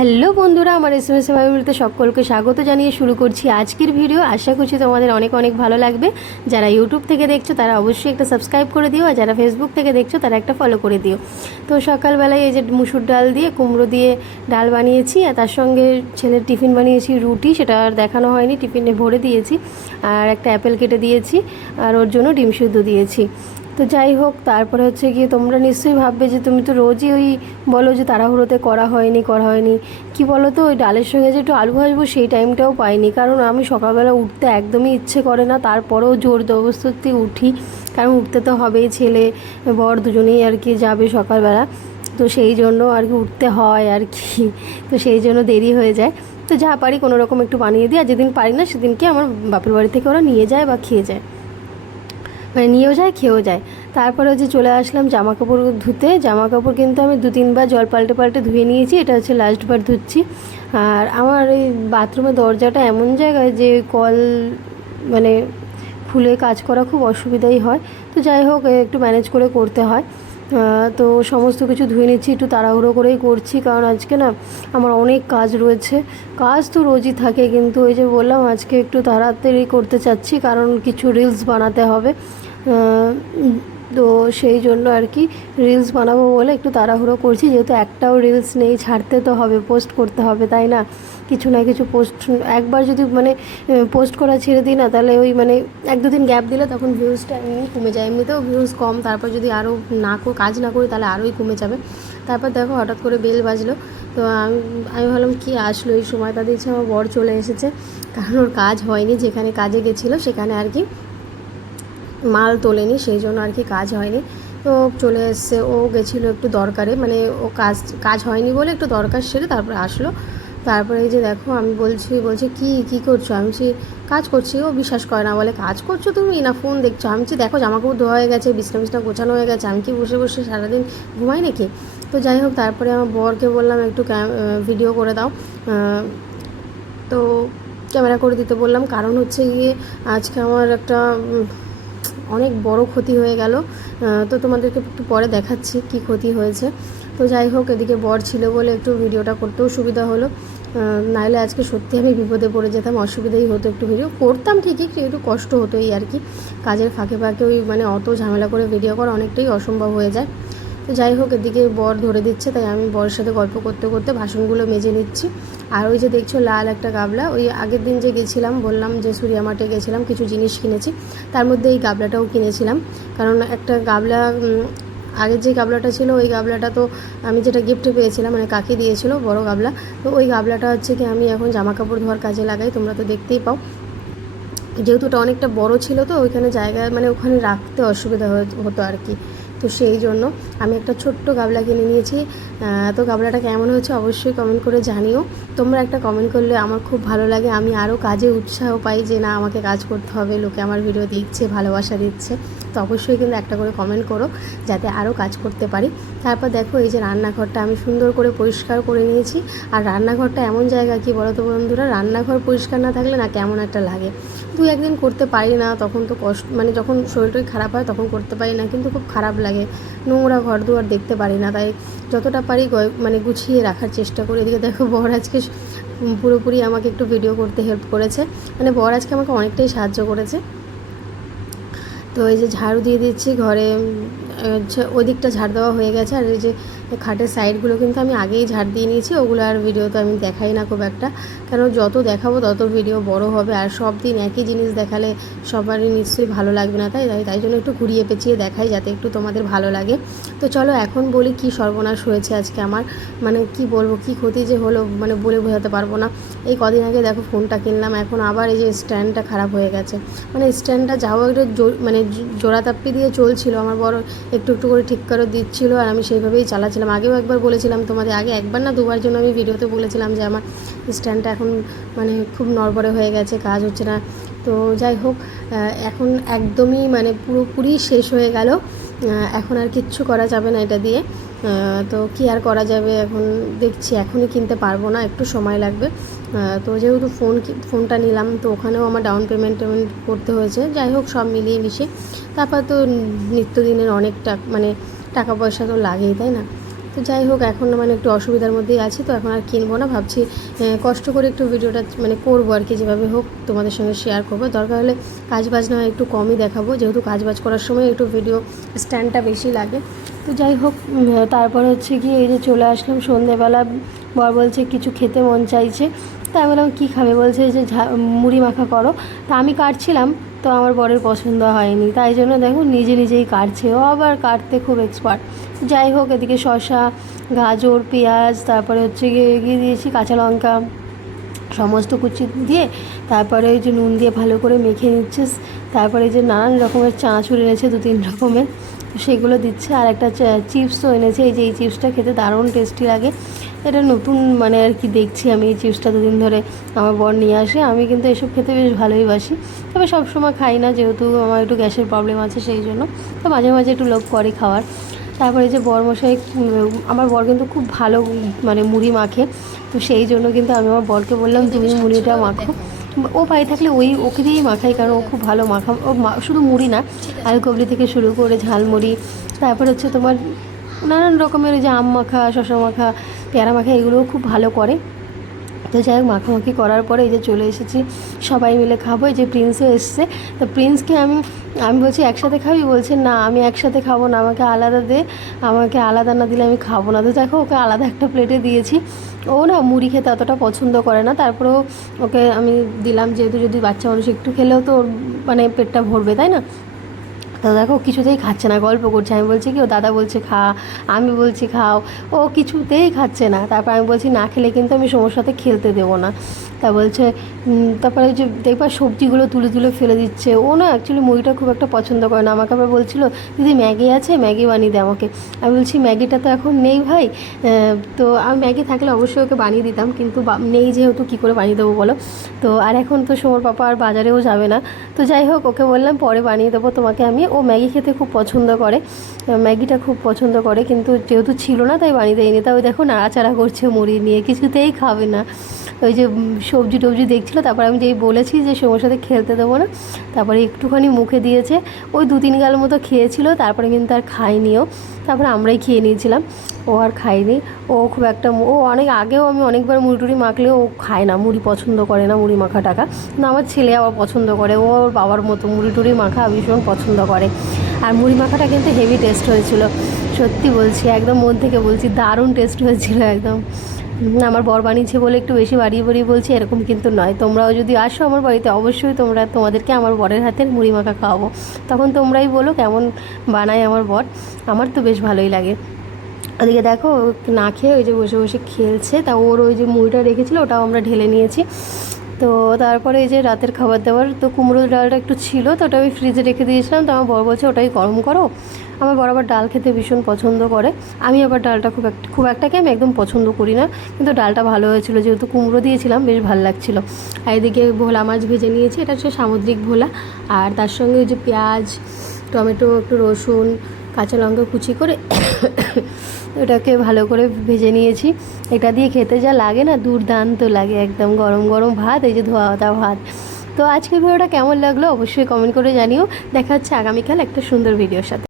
Hello বন্ধুরা, আমার SMS ফ্যামিলিতে সকলকে স্বাগত জানিয়ে শুরু করছি আজকের ভিডিও। আশা করছি তোমাদের অনেক অনেক ভালো লাগবে। যারা ইউটিউব থেকে দেখছো তারা অবশ্যই একটা সাবস্ক্রাইব করে দিও, আর যারা ফেসবুক থেকে দেখছো তারা একটা ফলো করে দিও। তো সকালবেলায় এই যে মুসুর ডাল দিয়ে কুমড়ো দিয়ে ডাল বানিয়েছি, আর তার সঙ্গে ছেলের টিফিন বানিয়েছি রুটি, সেটা আর দেখানো হয়নি, টিফিনে ভরে দিয়েছি। আর একটা অ্যাপেল কেটে দিয়েছি, আর ওর জন্য ডিম সিদ্ধ দিয়েছি। তো যাই হোক, তারপরে হচ্ছে গিয়ে তোমরা নিশ্চয়ই ভাববে যে তুমি তো রোজই ওই বলো যে তাড়াহুড়োতে করা হয়নি কি বলো তো, ওই ডালের সঙ্গে যে একটু আলু ভাজবো সেই টাইমটাও পাইনি, কারণ আমি সকালবেলা উঠতে একদমই ইচ্ছে করে না, তারপরেও জোর জবরদস্তি উঠি, কারণ উঠতে তো হবেই, ছেলে বর দুজনেই আর কি যাবে সকালবেলা, তো সেই জন্য আর কি উঠতে হয় আর কি। তো সেই জন্য দেরি হয়ে যায়। তো যা পারি কোনো রকম একটু বানিয়ে দিই, আর যেদিন পারি না সেদিনকে আমার বাপের বাড়ি থেকে ওরা নিয়ে যায় বা খেয়ে যায়, মানে নিয়েও যায় খেয়েও যায়। তারপরে হচ্ছে চলে আসলাম জামা কাপড় ধুতে। জামা কাপড় কিন্তু আমি 2-3 বার জল পাল্টে পাল্টে ধুয়ে নিয়েছি, এটা হচ্ছে লাস্টবার ধুচ্ছি। আর আমার এই বাথরুমের দরজাটা এমন জায়গায় যে কল মানে খুলে কাজ করা খুব অসুবিধাই হয়। তো যাই হোক, একটু ম্যানেজ করে করতে হয়। তো সমস্ত কিছু ধুয়ে নিচ্ছি, একটু তাড়াহুড়ো করেই করছি, কারণ আজকে না আমার অনেক কাজ রয়েছে। কাজ তো রোজই থাকে, কিন্তু ওই যে বললাম আজকে একটু তাড়াতাড়ি করতে চাচ্ছি, কারণ কিছু রিলস বানাতে হবে। তো সেই জন্য আর কি রিলস বানাবো বলে একটু তাড়াহুড়ো করছি, যেহেতু একটাও রিলস নেই, ছাড়তে তো হবে, পোস্ট করতে হবে, তাই না? কিছু না কিছু পোস্ট, একবার যদি মানে পোস্ট করা ছেড়ে দিই না, তাহলে ওই মানে 1-2 দিন গ্যাপ দিলে তখন ভিউজটা এমনি কমে যায়, এমনিতেও ভিউজ কম, তারপর যদি আরও কাজ না করি তাহলে আরোই কমে যাবে। তারপর দেখো হঠাৎ করে বেল বাজলো, তো আমি ভাবলাম কি আসলো এই সময়, তাদের ইচ্ছে আমার বর চলে এসেছে, কারণ ওর কাজ হয়নি, যেখানে কাজে গেছিলো সেখানে আর কি মাল তোলেনি, সেই জন্য আর কি কাজ হয়নি। তো চলে এসছে, ও গেছিলো একটু দরকারে, মানে ও কাজ হয়নি বলে একটু দরকার সেরে তারপরে আসলো। তারপরে এই যে দেখো আমি বলছি কি করছো, আমি বলছি কাজ করছি। ও বিশ্বাস করে না, বলে কাজ করছো তুমি না ফোন দেখছো? আমি বলছি দেখো জামাকাপড় ধোয়া হয়ে গেছে, বিছনা গোছানো হয়ে গেছে, আমি কি বসে বসে সারাদিন ঘুমাই নাকি? তো যাই হোক, তারপরে আমার বরকে বললাম একটু ভিডিও করে দাও। তো ক্যামেরা করে দিতে বললাম, কারণ হচ্ছে গিয়ে আজকে আমার একটা অনেক বড় ক্ষতি হয়ে গেল। তো তোমাদেরকে একটু পরে দেখাচ্ছি কি ক্ষতি হয়েছে। তো যাই হোক, এদিকে বর ছিল বলে একটু ভিডিওটা করতেও সুবিধা হলো, নাহলে আজকে সত্যি আমি বিপদে পড়ে যেতাম, অসুবিধাই হতো, একটু ভিডিও করতাম ঠিকই, একটু কষ্ট হতো এই আর কি। কাজের ফাঁকে ফাঁকে ওই মানে অত ঝামেলা করে ভিডিও করা অনেকটাই অসম্ভব হয়ে যায়। তো যাই হোক, এদিকে বর ধরে দিচ্ছে, তাই আমি বরের সাথে গল্প করতে করতে বাসনগুলো মেজে নিচ্ছি। আর ওই যে দেখছো লাল একটা গাবলা, ওই আগের দিন যে গেছিলাম বললাম যে সুরিয়া মার্টে গেছিলাম, কিছু জিনিস কিনেছি, তার মধ্যে এই গাবলাটাও কিনেছিলাম। কারণ একটা গাবলা, আগের যে গাবলাটা ছিল ওই গাবলাটা তো আমি যেটা গিফটে পেয়েছিলাম, মানে কাকি দিয়েছিল বড় গাবলা, তো ওই গাবলাটা হচ্ছে কি আমি এখন জামা কাপড় ধোয়ার কাজে লাগাই, তোমরা তো দেখতেই পাও। যেহেতু ওটা অনেকটা বড় ছিল, তো ওইখানে জায়গা মানে ওখানে রাখতে অসুবিধা হতো আর কি। তো সেই জন্য আমি একটা ছোট্ট গাবলা কিনে নিয়েছি। তো গাবলাটা কেমন হয়েছে অবশ্যই কমেন্ট করে জানিও। তোমরা একটা কমেন্ট করলে আমার খুব ভালো লাগে, আমি আরও কাজে উৎসাহ পাই যে না আমাকে কাজ করতে হবে, লোকে আমার ভিডিও দেখছে, ভালোবাসা দিচ্ছে। তো অবশ্যই কিন্তু একটা করে কমেন্ট করো, যাতে আরও কাজ করতে পারি। তারপর দেখো এই যে রান্নাঘরটা আমি সুন্দর করে পরিষ্কার করে নিয়েছি। আর রান্নাঘরটা এমন জায়গা, কি বলো তো বন্ধুরা, রান্নাঘর পরিষ্কার না থাকলে না কেমন একটা লাগে। 2-1 দিন করতে পারি না, তখন তো কষ্ট, মানে যখন শরীরটা খারাপ হয় তখন করতে পারি না, কিন্তু খুব খারাপ লাগে, নোংরা ঘর দুয়ার দেখতে পারি না, তাই যতটা পারি মানে গুছিয়ে রাখার চেষ্টা করি। এদিকে দেখো বর আজকে পুরোপুরি আমাকে একটু ভিডিও করতে হেল্প করেছে, মানে বর আজকে আমাকে অনেকটাই সাহায্য করেছে। তো এই যে ঝাড়ু দিয়ে দিচ্ছি ঘরে, ওই দিকটা ঝাড় দেওয়া হয়ে গেছে, আর এই যে খাটের সাইডগুলো কিন্তু আমি আগেই ঝাড় দিয়ে নিয়েছি, ওগুলো আর ভিডিও তো আমি দেখাই না খুব একটা, কারণ যত দেখাবো তত ভিডিও বড় হবে, আর সব দিন একই জিনিস দেখালে সবারই নিশ্চয়ই ভালো লাগবে না, তাই জন্য একটু ঘুরিয়ে পেঁচিয়ে দেখাই, যাতে একটু তোমাদের ভালো লাগে। তো চলো এখন বলি কি সর্বনাশ হয়েছে আজকে আমার, মানে কি বলবো, কি ক্ষতি যে হলো, মানে বলে বোঝাতে পারবো না। এই কদিন আগে দেখো ফোনটা কিনলাম, এখন আবার এই যে স্ট্যান্ডটা খারাপ হয়ে গেছে, মানে স্ট্যান্ডটা যাও একটু মানে জোড়া তাপ্পি দিয়ে চলছিল, আমার বড় একটু একটু করে ঠিক করে দিচ্ছিলো, আর আমি সেইভাবেই চালাচ্ছিলাম। আগেও একবার বলেছিলাম তোমাদের, আগে একবার না দুবার জন্য আমি ভিডিওতে বলেছিলাম যে আমার স্ট্যান্ডটা এখন মানে খুব নড়বড়ে হয়ে গেছে, কাজ হচ্ছে না। তো যাই হোক, এখন একদমই মানে পুরোপুরি শেষ হয়ে গেল, এখন আর কিচ্ছু করা যাবে না এটা দিয়ে। তো কি আর করা যাবে, এখন দেখছি এখনই কিনতে পারবো না, একটু সময় লাগবে। তো যেহেতু ফোনটা নিলাম, তো ওখানেও আমার ডাউন পেমেন্ট করতে হয়েছে। যাই হোক, সব মিলিয়ে মিশিয়ে তারপর তো নিত্যদিনের অনেক মানে টাকা পয়সা তো লাগেই, তাই না? তো যাই হোক, এখন মানে একটু অসুবিধার মধ্যেই আছি, তো এখন আর কিনবো না, ভাবছি কষ্ট করে একটু ভিডিওটা মানে করবো আর কি, যেভাবে হোক তোমাদের সঙ্গে শেয়ার করবো। দরকার হলে কাজ বাজ না একটু কমই দেখাবো, যেহেতু কাজ বাজ করার সময় একটু ভিডিও স্ট্যান্ডটা বেশি লাগে। তো যাই হোক, তারপরে হচ্ছে কি এই যে চলে আসলাম সন্ধেবেলা। বর বলছে কিছু খেতে মন চাইছে, তাই বললাম কী খাবে, বলছে যে মুড়ি মাখা করো। তা আমি কাটছিলাম, তো আমার বরের পছন্দ হয়নি, তাই জন্য দেখো নিজে নিজেই কাটছে, ও আবার কাটতে খুব এক্সপার্ট। যাই হোক, এদিকে শসা, গাজর, পেঁয়াজ, তারপরে হচ্ছে গিয়ে দিয়েছি কাঁচা লঙ্কা, সমস্ত কুচি দিয়ে তারপরে ওই যে নুন দিয়ে ভালো করে মেখে নিচ্ছে। তারপরে যে নানান রকমের চানাচুর এনেছে 2-3 রকমের, সেগুলো দিচ্ছে। আর একটা চিপসও এনেছে, এই যে এই চিপসটা খেতে দারুণ টেস্টি লাগে। এটা নতুন মানে আর কি দেখছি আমি, এই চিপসটা 2 দিন ধরে আমার বর নিয়ে আসে। আমি কিন্তু এসব খেতে বেশ ভালোই বাসি, তবে সবসময় খাই না, যেহেতু আমার একটু গ্যাসের প্রবলেম আছে সেই জন্য, তো মাঝে মাঝে একটু লোভ করে খাওয়ার। তারপরে যে বরমশাই, আমার বর কিন্তু খুব ভালো মানে মুড়ি মাখে, তো সেই জন্য কিন্তু আমি আমার বরকে বললাম তুমি মুড়িটা মাখো। ও বাড়ি থাকলে ওকে দিয়েই মাখাই, কারণ ও খুব ভালো মাখা। ও শুধু মুড়ি না, আলুকাবলি থেকে শুরু করে ঝালমুড়ি, তারপর হচ্ছে তোমার নানান রকমের যে আম মাখা, শশা মাখা, পেয়ারা মাখা, এগুলোও খুব ভালো করে। তো যাই হোক, মাখামাখি করার পরে এই যে চলে এসেছি, সবাই মিলে খাবো। এই যে প্রিন্সও এসছে, তো প্রিন্সকে আমি বলছি একসাথে খাবি, বলছে না আমি একসাথে খাবো না, আমাকে আলাদা দে, আমাকে আলাদা না দিলে আমি খাবো না। তো দেখো, ওকে আলাদা একটা প্লেটে দিয়েছি। ও না মুড়ি খেতে অতটা পছন্দ করে না, তারপরেও ওকে আমি দিলাম, যেহেতু যদি বাচ্চা মানুষ একটু খেলেও তো ওর মানে পেটটা ভরবে, তাই না। তো দেখো কিছুতেই খাচ্ছে না, গল্প করছে। আমি বলছি কি, ও দাদা বলছে খা, আমি বলছি খাও, ও কিছুতেই খাচ্ছে না। তারপর আমি বলছি না খেলে কিন্তু আমি সমস্যার সাথে খেলতে দেবো না। তা বলছে তারপরে যে দেখবা সবজিগুলো তুলে তুলে ফেলে দিচ্ছে। ও না অ্যাকচুয়ালি মুড়িটা খুব একটা পছন্দ করে না। আমাকে আবার বলছিল দিদি ম্যাগি আছে, ম্যাগি বানিয়ে দে আমাকে। আমি বলছি ম্যাগিটা তো এখন নেই ভাই, তো আমি ম্যাগি থাকলে অবশ্যই ওকে বানিয়ে দিতাম, কিন্তু নেই যেহেতু কী করে বানিয়ে দেবো বলো। তো আর এখন তো সোমর পাপা আর বাজারেও যাবে না। তো যাই হোক, ওকে বললাম পরে বানিয়ে দেবো তোমাকে আমি। ও ম্যাগি খেতে খুব পছন্দ করে, ম্যাগিটা খুব পছন্দ করে, কিন্তু যেহেতু ছিল না তাই বানিয়ে দেয়নি। তা ওই দেখো নাড়াচাড়া করছে মুড়ি নিয়ে, কিছুতেই খাবে না। ওই যে সবজি টবজি দেখছিলো, তারপর আমি যেই বলেছি যে সোমের সাথে খেলতে দেবো না, তারপরে একটুখানি মুখে দিয়েছে, ওই 2-3 গাল মতো খেয়েছিল, তারপরে কিন্তু আর খাইনিও। তারপরে আমরাই খেয়ে নিয়েছিলাম, ও আর খায়নি। ও খুব একটা, ও অনেক আগেও আমি অনেকবার মুড়ি টুড়ি মাখলেও ও খায় না, মুড়ি পছন্দ করে না, মুড়ি মাখা টাকা। কিন্তু আমার ছেলে আবার পছন্দ করে, ও ওর বাবার মতো মুড়ি টুড়ি মাখা ভীষণ পছন্দ করে। আর মুড়ি মাখাটা কিন্তু হেভি টেস্ট হয়েছিল, সত্যি বলছি, একদম মন থেকে বলছি, দারুণ টেস্ট হয়েছিল একদম। আমার বর বানিয়েছে বলে একটু বেশি বাড়িয়ে বাড়িয়ে বলছি, এরকম কিন্তু নয়। তোমরাও যদি আসো আমার বাড়িতে, অবশ্যই তোমাদেরকে আমার বরের হাতের মুড়ি মাখা খাওয়াবো। তখন তোমরাই বলো কেমন বানায় আমার বর, আমার তো বেশ ভালোই লাগে। ওদিকে দেখো না খেয়ে ওই যে বসে বসে খেলছে, তা ওর ওই যে মুড়িটা রেখেছিলো ওটাও আমরা ঢেলে নিয়েছি। তো তারপরে এই যে রাতের খাবার দাবার, তো কুমড়োর ডালটা একটু ছিল, তো ওটা আমি ফ্রিজে রেখে দিয়েছিলাম। তো আমার বর বলছে ওটাই গরম করো। আমার বর আবার ডাল খেতে ভীষণ পছন্দ করে, আমি আবার ডালটা খুব একটাকে আমি একদম পছন্দ করি না, কিন্তু ডালটা ভালো হয়েছিল, যেহেতু কুমড়ো দিয়েছিলাম বেশ ভালো লাগছিলো। আর এদিকে ভোলা মাছ ভেজে নিয়েছি, এটা হচ্ছে সামুদ্রিক ভোলা। আর তার সঙ্গে ওই যে পেঁয়াজ, টমেটো, একটু রসুন, কাঁচা লঙ্কা কুচি করে ওটাকে ভালো করে ভেজে নিয়েছি। এটা দিয়ে খেতে যা লাগে না, দুর্দান্ত লাগে একদম, গরম গরম ভাত, এই যে ধোয়া ওঠা ভাত। তো আজকের ভিডিওটা কেমন লাগলো অবশ্যই কমেন্ট করে জানিও। দেখা হচ্ছে আগামীকাল একটা সুন্দর ভিডিওর সাথে।